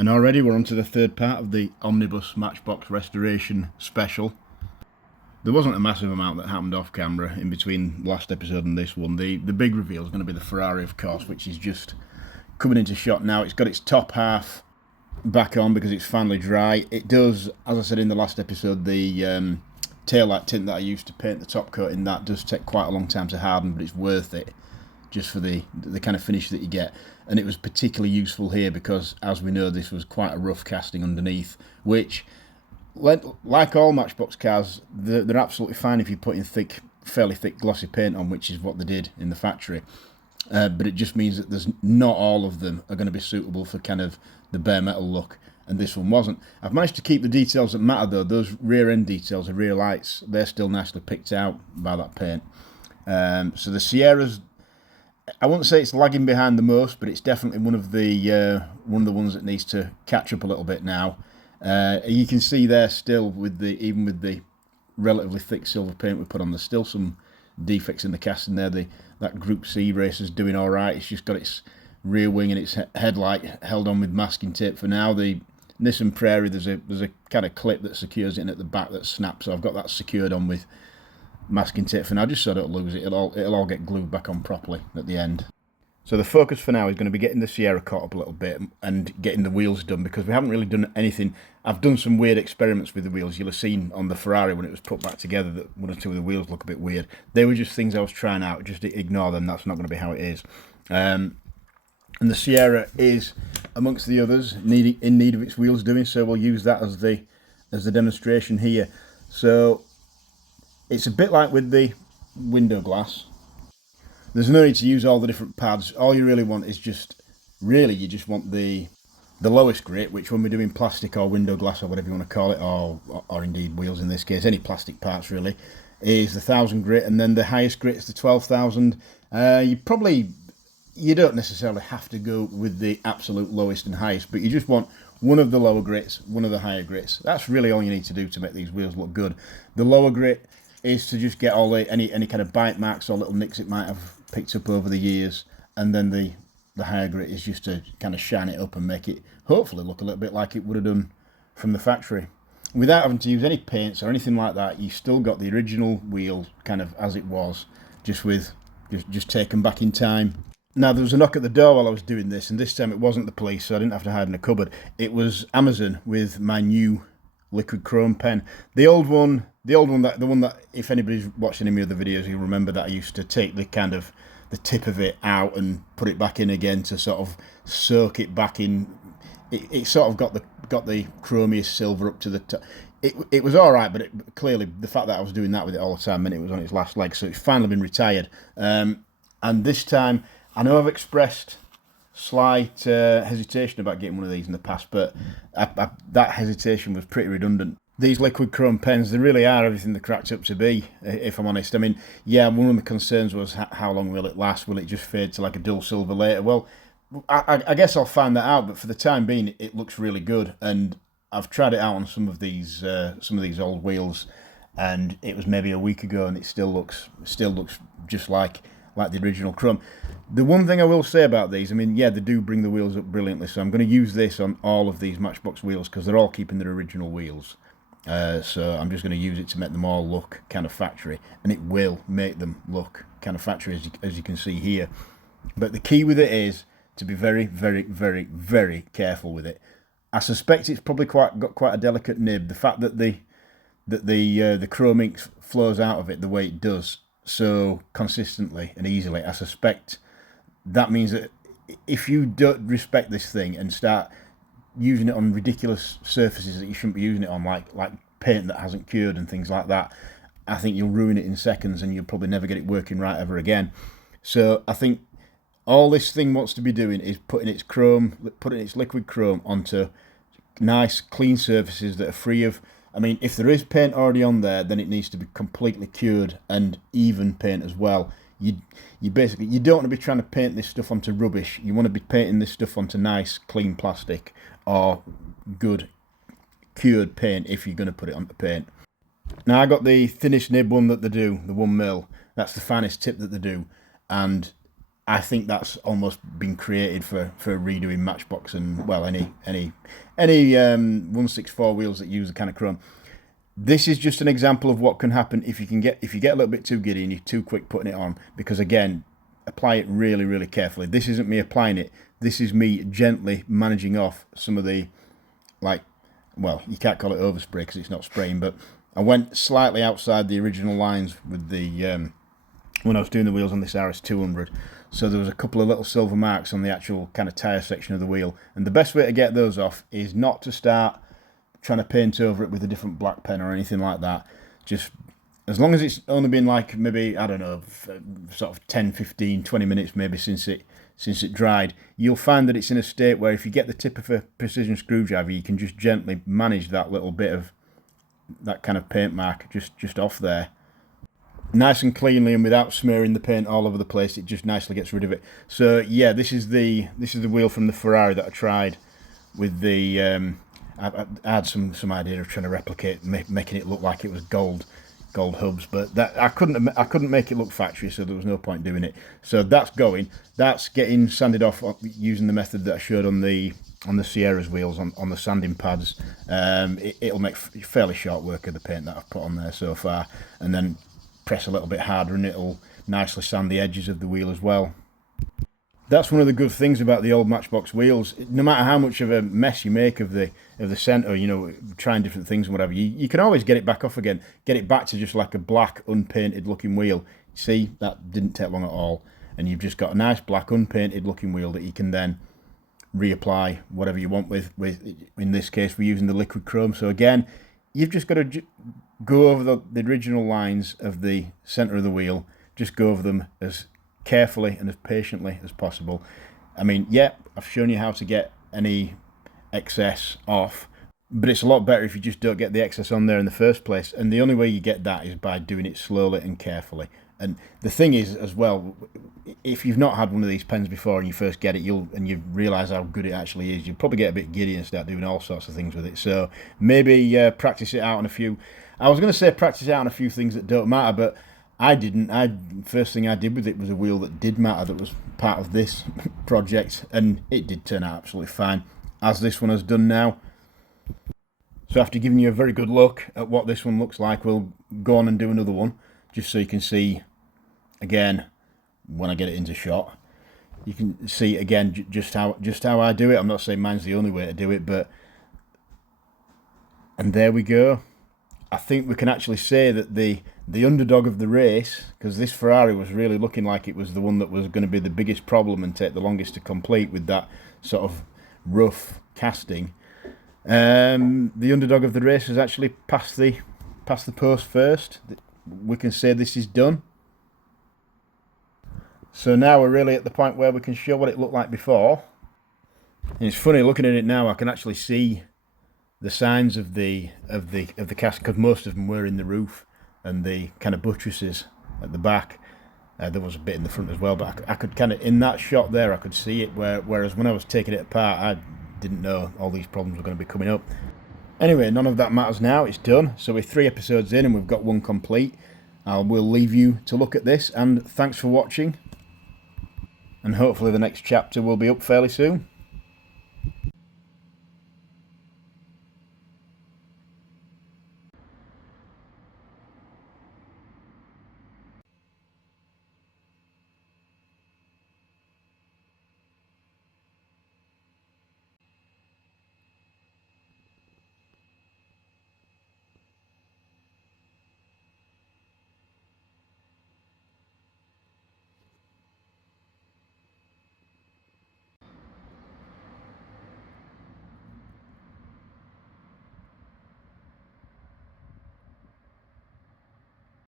And already we're on to the third part of the Omnibus Matchbox Restoration Special. There wasn't a massive amount that happened off camera in between last episode and this one. The big reveal is going to be the Ferrari, of course, which is just coming into shot now. It's got its top half back on because it's finally dry. It does, as I said in the last episode, the taillight tint that I used to paint the top coat in, that does take quite a long time to harden, but it's worth it just for the kind of finish that you get. And it was particularly useful here because, as we know, this was quite a rough casting underneath, which, like all Matchbox cars, they're absolutely fine if you're putting fairly thick glossy paint on, which is what they did in the factory. But it just means that there's not all of them are going to be suitable for kind of the bare metal look, and this one wasn't. I've managed to keep the details that matter though. Those rear end details, the rear lights, they're still nicely picked out by that paint. So the Sierra's, I wouldn't say it's lagging behind the most, but it's definitely one of the ones that needs to catch up a little bit now. You can see there still even with the relatively thick silver paint we put on, there's still some defects in the casting there. That Group C racer's doing all right. It's just got its rear wing and its headlight held on with masking tape for now. The Nissan Prairie, there's a kind of clip that secures it in at the back that snaps, so I've got that secured on with masking tape for now, just so I don't lose it. It'll all get glued back on properly at the end. So the focus for now is going to be getting the Sierra caught up a little bit and getting the wheels done, because we haven't really done anything. I've done some weird experiments with the wheels. You'll have seen on the Ferrari when it was put back together that one or two of the wheels look a bit weird. They were just things I was trying out. Just ignore them. That's not going to be how it is. And the Sierra is, amongst the others, in need of its wheels doing, so we'll use that as the demonstration here. So it's a bit like with the window glass. There's no need to use all the different pads. All you really want is you just want the lowest grit, which when we're doing plastic or window glass or whatever you want to call it, or indeed wheels in this case, any plastic parts really, is the 1000 grit, and then the highest grit is the 12,000. You don't necessarily have to go with the absolute lowest and highest, but you just want one of the lower grits, one of the higher grits. That's really all you need to do to make these wheels look good. The lower grit is to just get all any kind of bite marks or little nicks it might have picked up over the years, and then the higher grit is just to kind of shine it up and make it hopefully look a little bit like it would have done from the factory. Without having to use any paints or anything like that, you still got the original wheel kind of as it was, just taken back in time. Now, there was a knock at the door while I was doing this, and this time it wasn't the police, so I didn't have to hide in a cupboard. It was Amazon with my new liquid chrome pen. The one that if anybody's watched any of the videos, you'll remember that I used to take the tip of it out and put it back in again to sort of soak it back in. It sort of got the chromiest silver up to the top. It was all right, but clearly the fact that I was doing that with it all the time meant it was on its last leg, so it's finally been retired. And this time, I know I've expressed slight hesitation about getting one of these in the past, but that hesitation was pretty redundant. These liquid chrome pens, they really are everything they're cracked up to be, if I'm honest. I mean, yeah, one of the concerns was how long will it last? Will it just fade to like a dull silver later? Well, I guess I'll find that out, but for the time being, it looks really good. And I've tried it out on some of these old wheels, and it was maybe a week ago, and it still looks just like the original chrome. The one thing I will say about these, I mean, yeah, they do bring the wheels up brilliantly, so I'm going to use this on all of these Matchbox wheels because they're all keeping their original wheels. So I'm just going to use it to make them all look kind of factory, and it will make them look kind of factory as you can see here. But the key with it is to be very, very, very, very careful with it. I suspect it's probably got quite a delicate nib. The fact that the chrome ink flows out of it the way it does so consistently and easily, I suspect that means that if you don't respect this thing and start using it on ridiculous surfaces that you shouldn't be using it on, like paint that hasn't cured and things like that, I think you'll ruin it in seconds and you'll probably never get it working right ever again. So I think all this thing wants to be doing is putting its liquid chrome onto nice clean surfaces that are free of, I mean, if there is paint already on there, then it needs to be completely cured and even paint as well. You don't want to be trying to paint this stuff onto rubbish. You want to be painting this stuff onto nice clean plastic or good cured paint if you're going to put it onto paint. Now I got the thinnest nib one that they do, the 1mm. That's the finest tip that they do, and I think that's almost been created for redoing Matchbox and, well, any 164 wheels that use the kind of chrome. This is just an example of what can happen if you get a little bit too giddy and you're too quick putting it on, because again, apply it really, really carefully. This isn't me applying it. This is me gently managing off some of the, like, well, you can't call it overspray because it's not spraying, but I went slightly outside the original lines with the when I was doing the wheels on this RS200. So there was a couple of little silver marks on the actual kind of tyre section of the wheel. And the best way to get those off is not to start trying to paint over it with a different black pen or anything like that. Just as long as it's only been like maybe, I don't know, sort of 10, 15, 20 minutes maybe since it dried, you'll find that it's in a state where if you get the tip of a precision screwdriver, you can just gently manage that little bit of that kind of paint mark just off there. Nice and cleanly and without smearing the paint all over the place. It just nicely gets rid of it. So yeah, this is the wheel from the Ferrari that I tried with the I had some idea of trying to replicate, making it look like it was gold hubs, but that I couldn't make it look factory, so there was no point doing it. So that's getting sanded off using the method that I showed on the Sierra's wheels on the sanding pads. It'll make fairly short work of the paint that I've put on there so far, and then press a little bit harder and it'll nicely sand the edges of the wheel as well. That's one of the good things about the old Matchbox wheels. No matter how much of a mess you make of the centre, you know, trying different things and whatever, you can always get it back off again, get it back to just like a black unpainted looking wheel. See, that didn't take long at all, and you've just got a nice black unpainted looking wheel that you can then reapply whatever you want with. In this case, we're using the liquid chrome. So again, you've just got to go over the original lines of the centre of the wheel, just go over them as carefully and as patiently as possible. I mean, yeah, I've shown you how to get any excess off, but it's a lot better if you just don't get the excess on there in the first place, and the only way you get that is by doing it slowly and carefully. And the thing is as well, if you've not had one of these pens before and you first get it, you realise how good it actually is, you'll probably get a bit giddy and start doing all sorts of things with it. So maybe practice it out on a few, I was going to say practice it out on a few things that don't matter, but I didn't. First thing I did with it was a wheel that did matter, that was part of this project, and it did turn out absolutely fine, as this one has done now. So after giving you a very good look at what this one looks like, we'll go on and do another one, just so you can see, again, when I get it into shot, you can see again just how I do it. I'm not saying mine's the only way to do it, and there we go. I think we can actually say that the underdog of the race, because this Ferrari was really looking like it was the one that was going to be the biggest problem and take the longest to complete with that sort of rough casting. The underdog of the race has actually passed the post first. We can say this is done. So now we're really at the point where we can show what it looked like before. And it's funny looking at it now. I can actually see the signs of the cast, because most of them were in the roof and the kind of buttresses at the back. There was a bit in the front as well, but I could kind of, in that shot there, I could see it, whereas when I was taking it apart, I didn't know all these problems were going to be coming up. Anyway, none of that matters now, it's done. So we're 3 episodes in and we've got one complete. We'll leave you to look at this, and thanks for watching. And hopefully the next chapter will be up fairly soon.